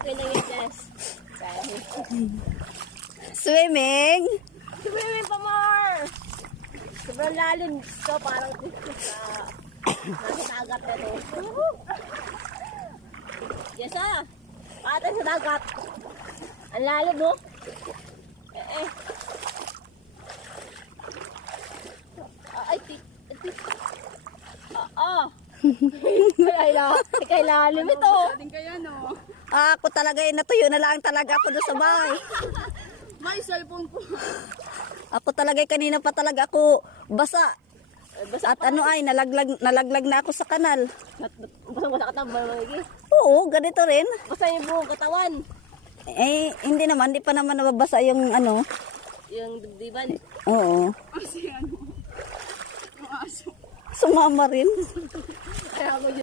Okay lang yan, Jess. Swimming? Swimming pa more! Sobrang lalim. So, parang nasa dagat na to. Yes, ah. Patay sa dagat. Ang lalim, no? Ay, kay lalim ito. Ako talaga natuyo na lang talaga ako doon sa bahay. May cellphone po. Ako talaga kanina pa talaga ako basa. At ano ay nalaglag na ako sa kanal. Basang-basa ka tambal mo lagi. Oo, ganito rin. Basta yung buong katawan. Eh, hindi naman, di pa naman nababasa yung ano. Yung dibdiban. Oo. Kasi ano, yung aso. Sumama rin. Kaya mo